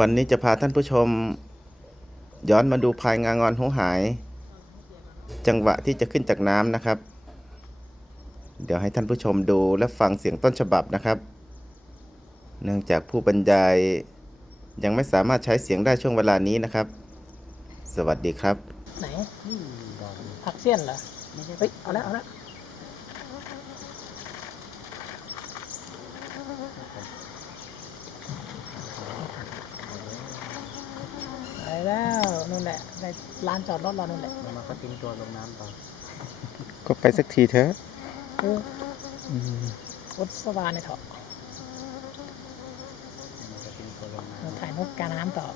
วันนี้จะพาท่านผู้ชม ย้อนมาดูพายงางอนหูหาย จังหวะที่จะขึ้นจากน้ำนะครับ เดี๋ยวให้ท่านผู้ชมดูและฟังเสียงต้นฉบับนะครับ เนื่องจากผู้บรรยายยังไม่สามารถใช้เสียงได้ช่วงเวลานี้นะครับ สวัสดีครับ ไหนผักเสี้ยนเหรอเฮ้ยเอาละเอาละ แล้วนู่นแหละในร้านจอดรถเรานู่นแหละแล้วมันก็ทิ้งตัวลงน้ำต่อก็ไปสักทีเถอะเออรถสวาในเถาะมันก็ทิ้งตัวลงน้มาถ่ายนกกาน้ำต่อำ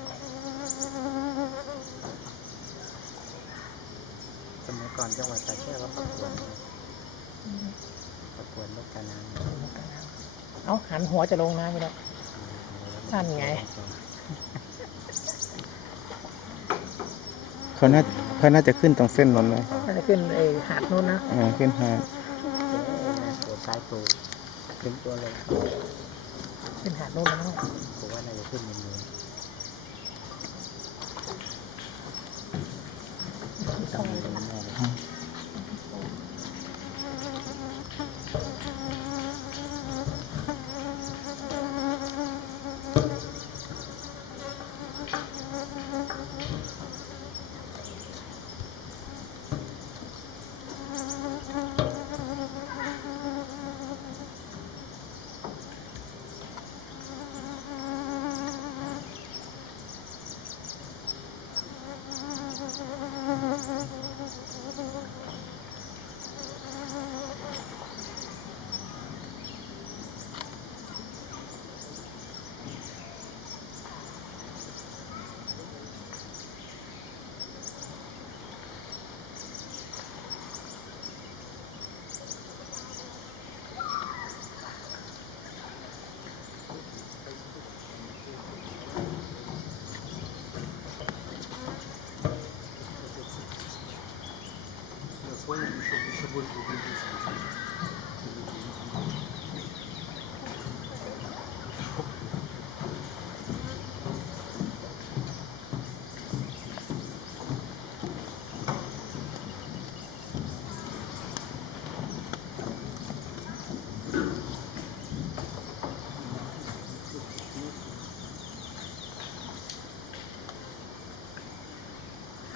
สมัยก่อนจังหวัดสระแก้วก็ประกวดนะประกวดนกกาน้ำนกกาน้ำเอาหันหัวจะลงน้ำไปแล้ว นั่นไง เขาน่าเขาน่าจะขึ้นตรงเส้นนั้นเลยน่าจะขึ้นไอ้หาดนู้นนะขึ้นหาดตัวซ้ายตัวทิ้งตัวเลยขึ้นหาดนู้นแล้วผมว่าน่าจะขึ้นมันเลยต้อง หั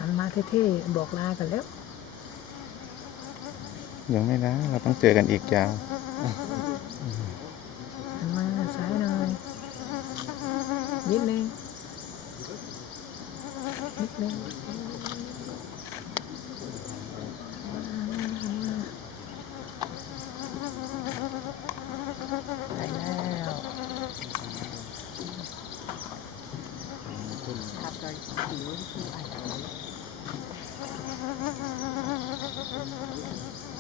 นมาเท่ๆบอกลากันแล้ว ยังไม่นะเราต้องเจอกันอีกยาวหันมาซ้ายหน่อยนิดนึงนิดนึง